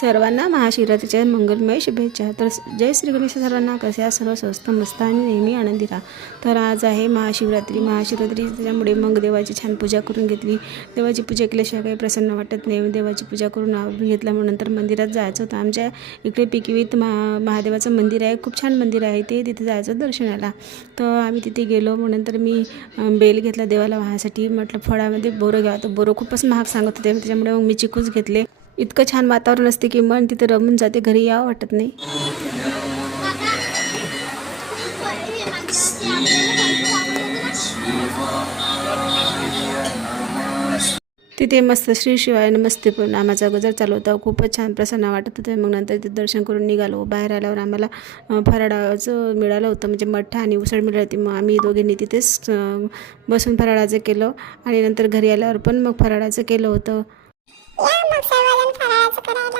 सर्वांना महाशिवरात्रीच्या मंगलमय शुभेच्छा। तर जय श्री गणेश सर्वांना। कसे आहात सर्व? स्वस्त मस्त आणि नेहमी आनंदी राहा। तर आज आहे महाशिवरात्री त्याच्यामुळे मग देवाची छान पूजा करून घेतली। देवाची पूजा केल्याशिवाय काही प्रसन्न वाटत नाही। देवाची पूजा करून आवरून घेतल्या मग नंतर मंदिरात जायचं होतं। आमच्या इकडे पिकवीत महादेवाचं मंदिर आहे, खूप छान मंदिर आहे ते, तिथे जायचं दर्शनाला। तर आम्ही तिथे गेलो। मग नंतर मी बेल घेतला देवाला वाहासाठी। म्हटलं फळामध्ये बोरं घ्या, तर बोरं खूपच महाग सांगत होते, त्याच्यामुळे मग मी चिकूच घेतले। इतकं छान वातावरण असते की मन तिथे रमून जाते, घरी यावं वाटत नाही। तिथे मस्त श्री शिवाय नमस्ते नामाचा गजर चालू होता, खूपच छान प्रसन्न वाटत होते। मग नंतर तिथे दर्शन करून निघालो। बाहेर आल्यावर आम्हाला फराळाचं मिळालं होतं, म्हणजे मठ्ठा आणि उसळ मिळाली होती। मग आम्ही दोघींनी तिथेच बसून फराळाचं केलं आणि नंतर घरी आल्यावर पण मग फराळाचं केलं होतं। या मग सर्वजण फराळाचं करायला